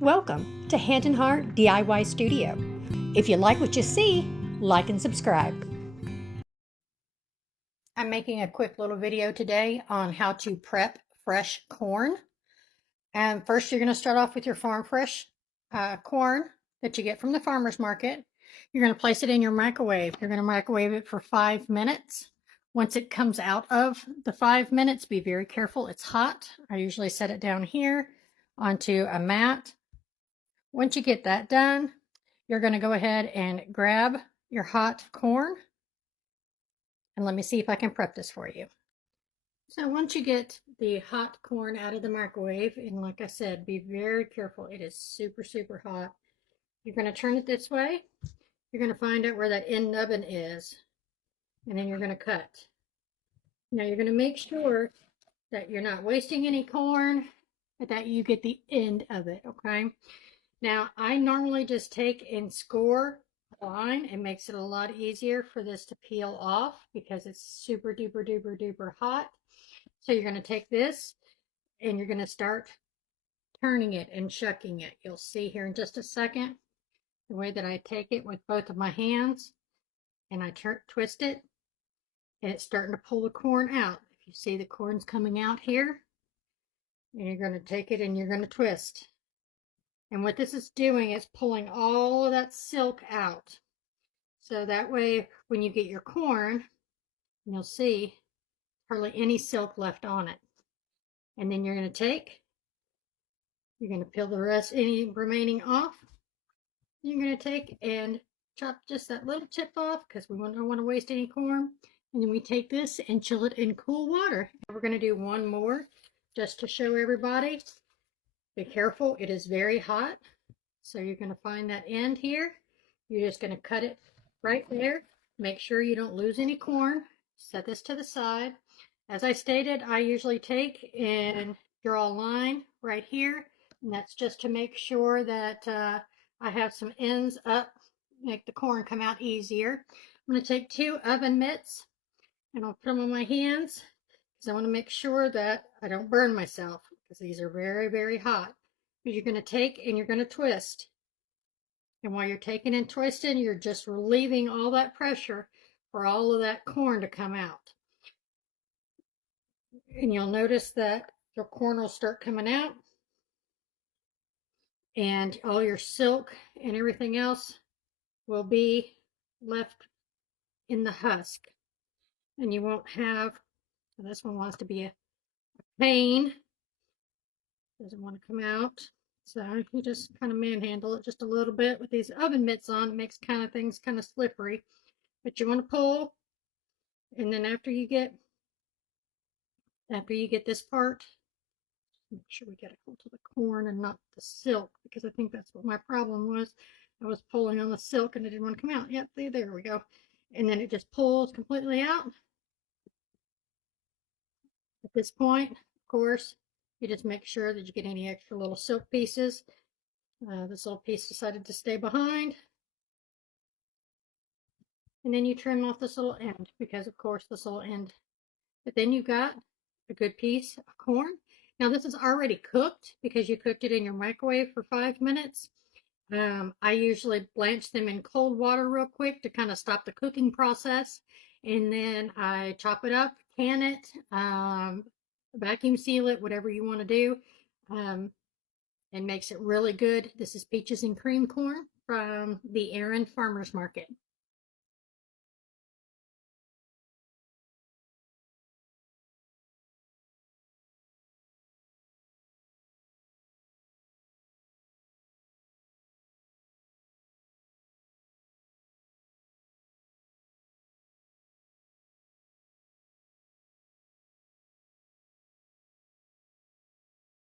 Welcome to Hand and Heart DIY Studio. If you like what you see, like and subscribe. I'm making a quick little video today on how to prep fresh corn. And first you're going to start off with your farm fresh corn that you get from the farmer's market. You're going to place it in your microwave. You're going to microwave it for 5 minutes. Once it comes out of the 5 minutes, be very careful. It's hot. I usually set it down here onto a mat. Once you get that done, you're going to go ahead and grab your hot corn. And let me see if I can prep this for you. So once you get the hot corn out of the microwave, and like I said, be very careful. It is super, super hot. You're going to turn it this way. You're going to find out where that end nubbin is. And then you're going to cut. Now you're going to make sure that you're not wasting any corn, but that you get the end of it, okay? Now, I normally just take and score a line. It makes it a lot easier for this to peel off because it's super duper duper duper hot. So you're going to take this and you're going to start turning it and shucking it. You'll see here in just a second the way that I take it with both of my hands and I twist it, and it's starting to pull the corn out. If you see the corn's coming out here, and you're going to take it and you're going to twist. And what this is doing is pulling all of that silk out. So that way, when you get your corn, you'll see hardly any silk left on it. And then you're going to peel the rest, any remaining off. You're going to take and chop just that little tip off because we don't want to waste any corn. And then we take this and chill it in cool water. And we're going to do one more just to show everybody. Be careful, it is very hot. So you're going to find that end here. You're just going to cut it right there. Make sure you don't lose any corn. Set this to the side. As I stated, I usually take and draw a line right here. And that's just to make sure that I have some ends up, make the corn come out easier. I'm going to take 2 oven mitts and I'll put them on my hands because I want to make sure that I don't burn myself because these are very, very hot. But you're going to take and you're going to twist. And while you're taking and twisting, you're just relieving all that pressure for all of that corn to come out. And you'll notice that your corn will start coming out and all your silk and everything else will be left in the husk. And you won't have, this one wants to be a pain, doesn't want to come out. So you just kind of manhandle it just a little bit with these oven mitts on. It makes things kind of slippery. But you want to pull, and then after you get this part, make sure we get it hold to the corn and not the silk, because I think that's what my problem was. I was pulling on the silk and it didn't want to come out. Yep, there we go. And then it just pulls completely out. At this point, of course, you just make sure that you get any extra little silk pieces. This little piece decided to stay behind. And then you trim off this little end because, of course, this little end. But then you got a good piece of corn. Now, this is already cooked because you cooked it in your microwave for 5 minutes. I usually blanch them in cold water real quick to kind of stop the cooking process. And then I chop it up, can it, vacuum seal it, whatever you want to do. And makes it really good. This is peaches and cream corn from the Aaron Farmers Market.